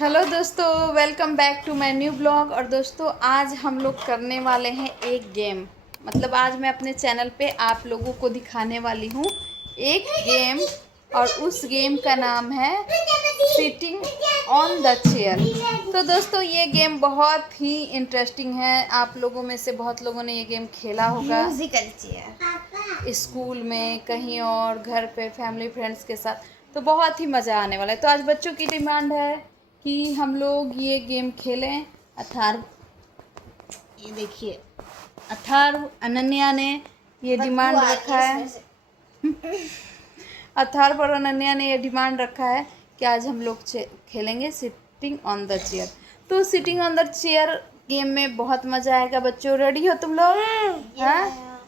Hello दोस्तों, welcome back to my new blog. और दोस्तों आज हम लोग करने वाले हैं एक गेम। मतलब आज मैं अपने चैनल पे आप लोगों को दिखाने वाली हूँ एक गेम, और उस गेम का नाम है सिटिंग ऑन द चेयर। तो दोस्तों ये गेम बहुत ही इंटरेस्टिंग है। आप लोगों में से बहुत लोगों ने ये गेम खेला होगा म्यूजिकल चेयर, स्कूल में, कहीं और, घर पे, फैमिली फ्रेंड्स के साथ। तो बहुत ही मज़ा आने वाला है। तो आज बच्चों की डिमांड है कि हम लोग ये गेम खेलें। अथार्व, ये देखिए, अथार्व, अनन्या ने ये डिमांड रखा है। अथार्व और अनन्या ने ये डिमांड रखा है कि आज हम लोग खेलेंगे सिटिंग ऑन द चेयर। तो sitting on the chair game में बहुत मज़ा आएगा। बच्चों रेडी हो तुम लोग? हाँ,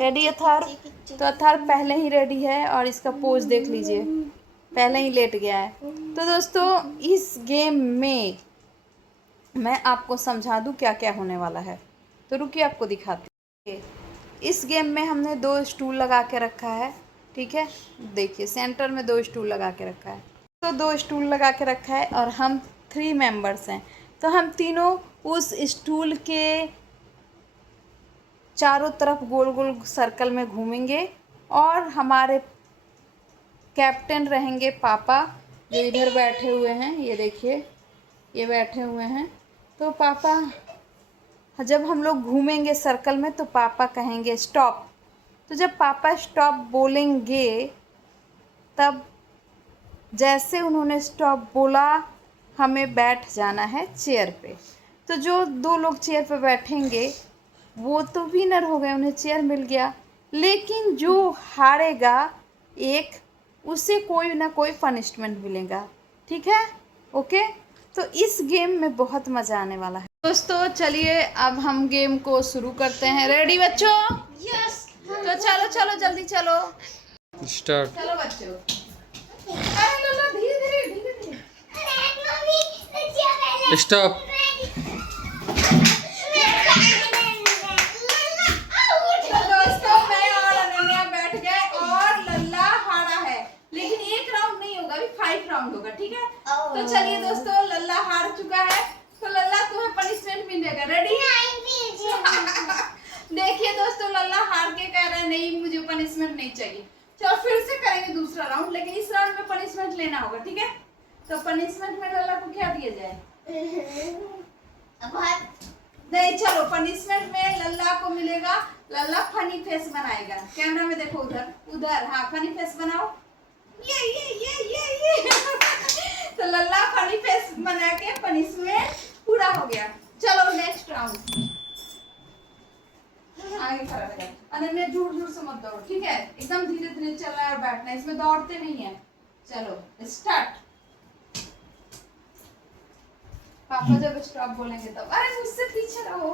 रेडी अथार्व? तो अथार्व पहले ही रेडी है और इसका पोज देख लीजिए, पहले ही लेट गया है। तो दोस्तों इस गेम में मैं आपको समझा दूं क्या क्या होने वाला है। तो रुकिए आपको दिखाती हूँ। इस गेम में हमने 2 स्टूल लगा के रखा है, ठीक है। देखिए सेंटर में 2 स्टूल लगा के रखा है। तो 2 स्टूल लगा के रखा है और हम 3 मेंबर्स हैं। तो हम तीनों उस स्टूल के चारों तरफ गोल गोल सर्कल में घूमेंगे और हमारे कैप्टन रहेंगे पापा, जो इधर बैठे हुए हैं। ये देखिए, ये बैठे हुए हैं। तो पापा, जब हम लोग घूमेंगे सर्कल में तो पापा कहेंगे स्टॉप। तो जब पापा स्टॉप बोलेंगे तब जैसे उन्होंने स्टॉप बोला हमें बैठ जाना है चेयर पे। तो जो 2 लोग चेयर पे बैठेंगे वो तो विनर हो गए, उन्हें चेयर मिल गया। लेकिन जो हारेगा एक, उसे कोई ना कोई पनिशमेंट मिलेगा, ठीक है? ओके। तो इस गेम में बहुत मज़ा आने वाला है दोस्तों। चलिए अब हम गेम को शुरू करते हैं। रेडी बच्चों? यस। तो चलो चलो जल्दी चलो, स्टार्ट। चलो बच्चों। अरे लो धीरे धीरे धीरे धीरे। स्टॉप। तो दोस्तों मैं और अनन्या बैठ गए और लल्ला हारा है। लेकिन 1 राउंड नहीं होगा, अभी 5 राउंड होगा, ठीक है? तो चलिए दोस्तों, लल्ला हार चुका है तो लल्ला तुम्हें पनिशमेंट मिलेगा। रेडी? देखिए दोस्तों, लल्ला हार के कह रहा है नहीं मुझे पनिशमेंट नहीं चाहिए। चलो फिर से करेंगे दूसरा राउंड, लेकिन इस राउंड में पनिशमेंट लेना होगा, ठीक है? तो पनिशमेंट में लल्ला को क्या दिया जाए? नहीं, चलो पनिशमेंट में लल्ला को मिलेगा, लल्ला फनी फेस बनाएगा। कैमरा में देखो, उधर उधर, हाँ फनी फेस बनाओ। ये तो लल्ला फनी फेस बना के पनिशमेंट पूरा हो गया। चलो नेक्स्ट राउंड, आगे खड़ा रहेगा। अनन्या जोर जोर से मत दौड़ो, ठीक है? एकदम धीरे धीरे चलना है और बैठना है, इसमें दौड़ते नहीं है। चलो स्टार्ट। पापा जब स्टॉप बोलेंगे तब। अरे मुझसे पीछे रहो।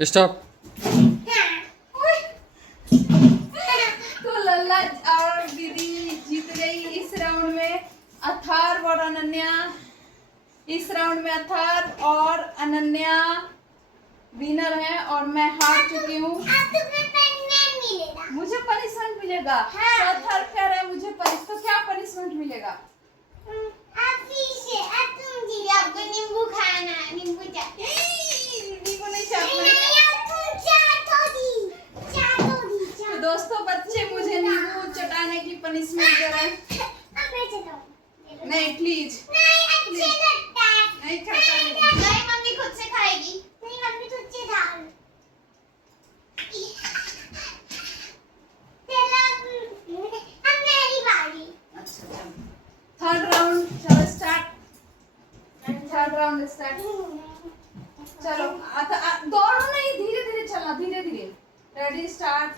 स्टॉप। तो लल्ला और दीदी जीत गई इस राउंड में। अथार्व और अनन्या, इस राउंड में अथार्व और अनन्या विनर हैं और मैं हार चुकी हूँ। मुझे पनिशमेंट मिलेगा। हाँ। तो अथार्व कह रहा है मुझे तो क्या पनिशमेंट मिलेगा? आपको नींबू खाना है, नींबू नींबू नहीं चाटना। तो दोस्तों बच्चे मुझे नींबू चटाने की पनिशमेंट दे रहे हैं। नहीं प्लीज, नहीं खाता नहीं। मम्मी खुद से खाएगी। नहीं मम्मी खुद से खा। अब मेरी बारी। अच्छा चलो, थर्ड राउंड चलो स्टार्ट। Third round start. चलो दौड़ो नहीं, धीरे धीरे चलना, धीरे धीरे। Ready start.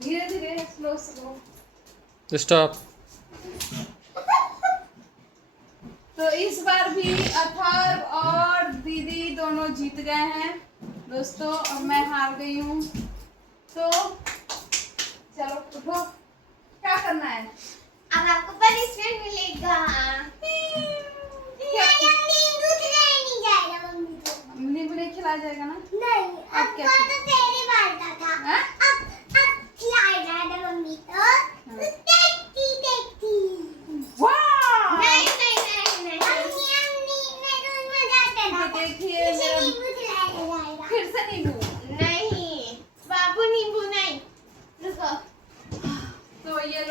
धीरे धीरे, स्लो स्लो। स्टॉप। तो इस बार भी अथर्व और दीदी दोनों जीत गए हैं दोस्तों, और मैं हार गई हूँ। तो चलो उठो, क्या करना है? अब आपको पनिशमेंट मिलेगा। नींबू नहीं खिलाया जाएगा ना? नहीं, अब क्या? तो तेरे बाल का था। हाँ? अब खिलाया जाएगा मम्मी तो।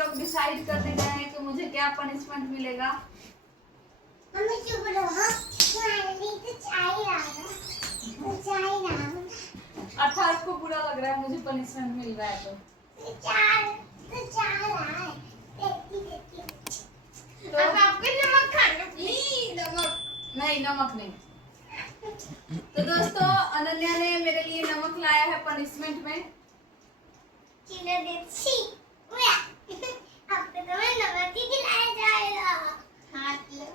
लोग डिसाइड कर दे गए हैं कि मुझे क्या पनिशमेंट मिलेगा। मम्मी चुप रहो। नहीं तो चाय रहा। चाय रहा। अर्थात को बुरा लग रहा है मुझे पनिशमेंट मिल रहा है तो चाय रहा है। देखती। तो अब आपको नमक खाना। नमक नहीं, नमक नहीं। तो दोस्तों अनन्या ने मेरे लिए नमक लाया है पनिशमेंट में। चिल्ला दे छी। अब तो तुम्हें नमक ही खिलाया जाएगा। हाथ लो।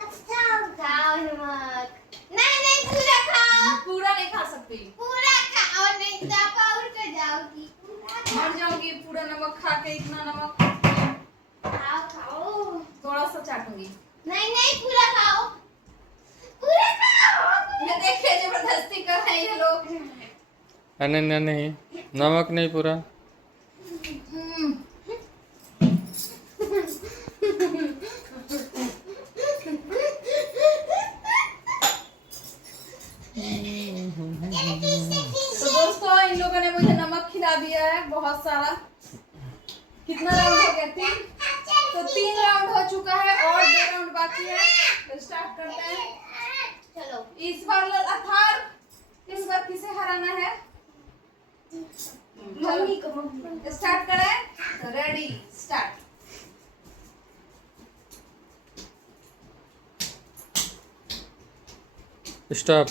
अच्छा खाओ नमक। नहीं पूरा खाओ। पूरा नहीं खा सकती, पूरा खाओ नहीं तो आप और कर जाओगी। पूरा मर जाऊंगी पूरा नमक खा के। इतना नमक खाओ। थोड़ा सा चाटूंगी। नहीं पूरा खाओ। पूरा खाओ। ये देखिए जबरदस्ती कर रहे हैं ये लोग। अनन्या नहीं, नमक नहीं पूरा। हम्म, तो दोस्तों इन लोगों ने मुझे नमक खिला दिया है बहुत सारा। कितना राउंड हो गया? 3। तो 3 राउंड हो चुका है और 2 राउंड बाकी है। तो स्टार्ट करते हैं। चलो इस बार अथार, इस बार किसे हराना है? मम्मी को। स्टार्ट करें तो रेडी स्टार्ट। स्टॉप।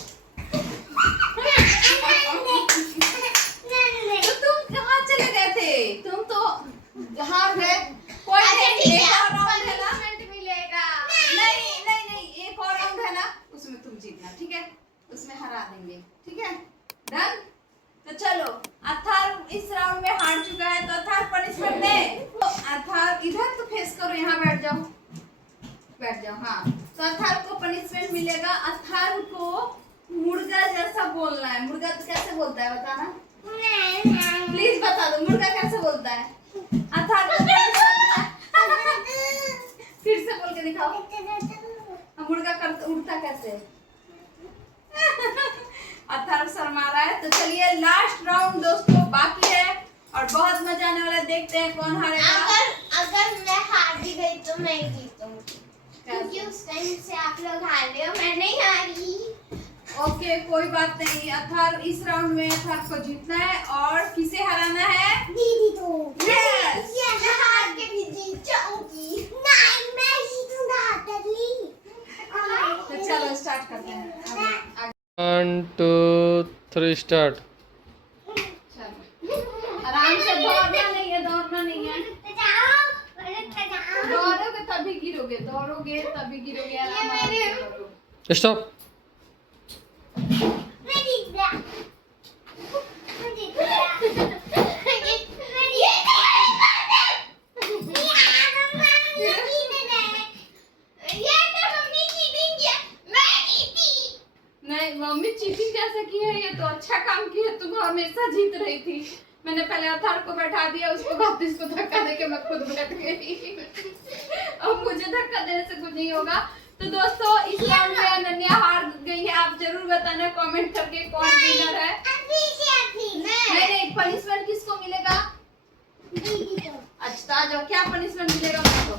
तो तुम कहाँ चले गए थे? तुम तो हार गए। कोई नहीं, एक और राउंड है ना। मिलेगा। नहीं, एक और राउंड है ना, उसमें तुम जीतना, ठीक है? उसमें हरा देंगे, ठीक है? डन। तो चलो अथार इस राउंड में हार चुका है तो अथार पनिशमेंट दे। तो अथार इधर तो फेस करो, यहाँ बैठ जाओ, बैठ जाओ। हाँ, तो अथार को पनिशमेंट मिलेगा। अथार को मुर्गा जैसा बोलना है। मुर्गा तो कैसे बोलता है बताना प्लीज, बता दो मुर्गा कैसे बोलता है। अथार को फिर से बोल के दिखाओ मुर्गा कर उड़ता कैसे। अथार शर्मा रहा है। तो चलिए लास्ट राउंड दोस्तों बाकी है और बहुत मजा आने वाला है। देखते हैं कौन हारेगा। अगर मैं हार भी गई तो मैं ही जीतूंगी क्योंकि उस टाइम से आप लोग हार रहे हो, मैं नहीं हारी। ओके कोई बात नहीं। अथार इस राउंड में अथार को जीतना है और किसे हराना है? दीदी को। Yes! मैं हार के भी जीत जाऊंगी। नहीं मैं जीतूंगा दीदी। तो चलो स्टार्ट करते हैं। 1 2 3 स्टार्ट। चलो आराम से, दौड़ना नहीं है, दौड़ना नहीं है। दौड़ोगे तभी गिरोगे, दौड़ोगे तभी गिरोगे। आराम से करो। स्टॉप। मैं जीत गया। मैं जीत गया। नहीं मम्मी चीटिंग कैसे की है? ये तो अच्छा काम की है, तुम हमेशा जीत रही थी। मैंने पहले अथार को बैठा दिया, उसके बाद इसको धक्का देके मैं खुद बैठ गई। अब मुझे धक्का देने से कुछ नहीं होगा। तो दोस्तों इस राउंड में अनन्या हार गई है। आप जरूर बताना कमेंट करके कौन विनर है। नहीं पनिशमेंट किसको मिलेगा? अच्छा आ जाओ, क्या पनिशमेंट मिलेगा? बैठो,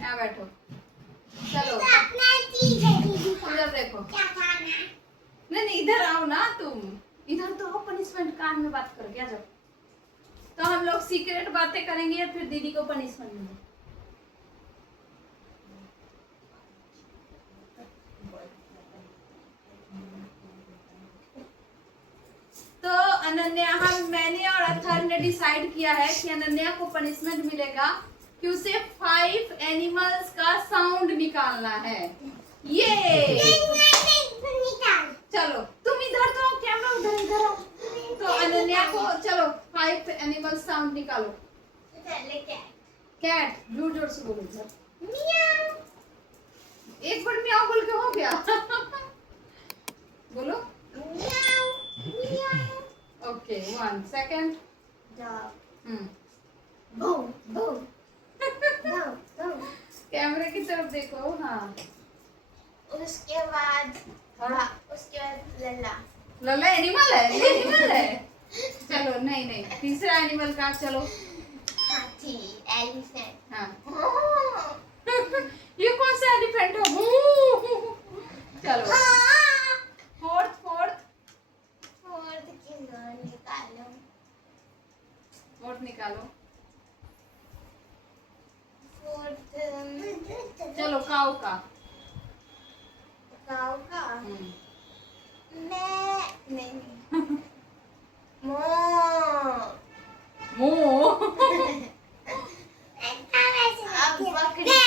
यहाँ बैठो। चलो इधर देखो। नहीं इधर आओ ना तुम, इधर तो आओ। पनिशमेंट कान में बात करके आ जाओ। तो हम लोग सीक्रेट बातें करेंगे फिर दीदी को पनिशमेंट मिलेगा। तो अनन्या मैंने और अथार ने डिसाइड किया है कि अनन्या को पनिशमेंट मिलेगा कि उसे 5 एनिमल्स का साउंड निकालना है। ये चलो तुम इधर तो, कैमरा उधर, इधर आओ। तो अनन्या को चलो 5 एनिमल साउंड निकालो। कैट, जोर जोर से बोलो सर। एक बार म्याऊ बोल के हो गया। बोलो ओके 1 सेकंड। कैमरे की तरफ देखो। हाँ उसके बाद लल्ला। लल्ला एनिमल है, एनिमल है। चलो नहीं तीसरा एनिमल का चलो एलिफेंट। हाँ ये कौन सा एलिफेंट हो? चलो फोर्थ फोर्थ फोर्थ किलो निकालो। फोर्थ निकालो। फोर्थ चलो काऊ का। काऊ का। हम्म, मैं नहीं मो मुंह। अब बकरी का।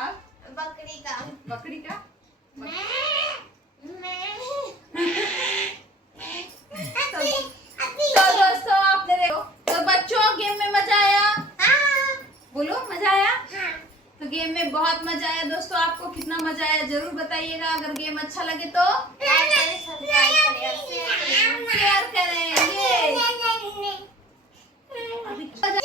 अब बकरी का। बकरी का। तो दोस्तों आपने देखो, तो बच्चों गेम में मजा आया? बोलो मजा आया? तो गेम में बहुत मजा आया दोस्तों। आपको कितना मजा आया जरूर बताइएगा। अगर गेम अच्छा लगे तो सब्सक्राइब करें।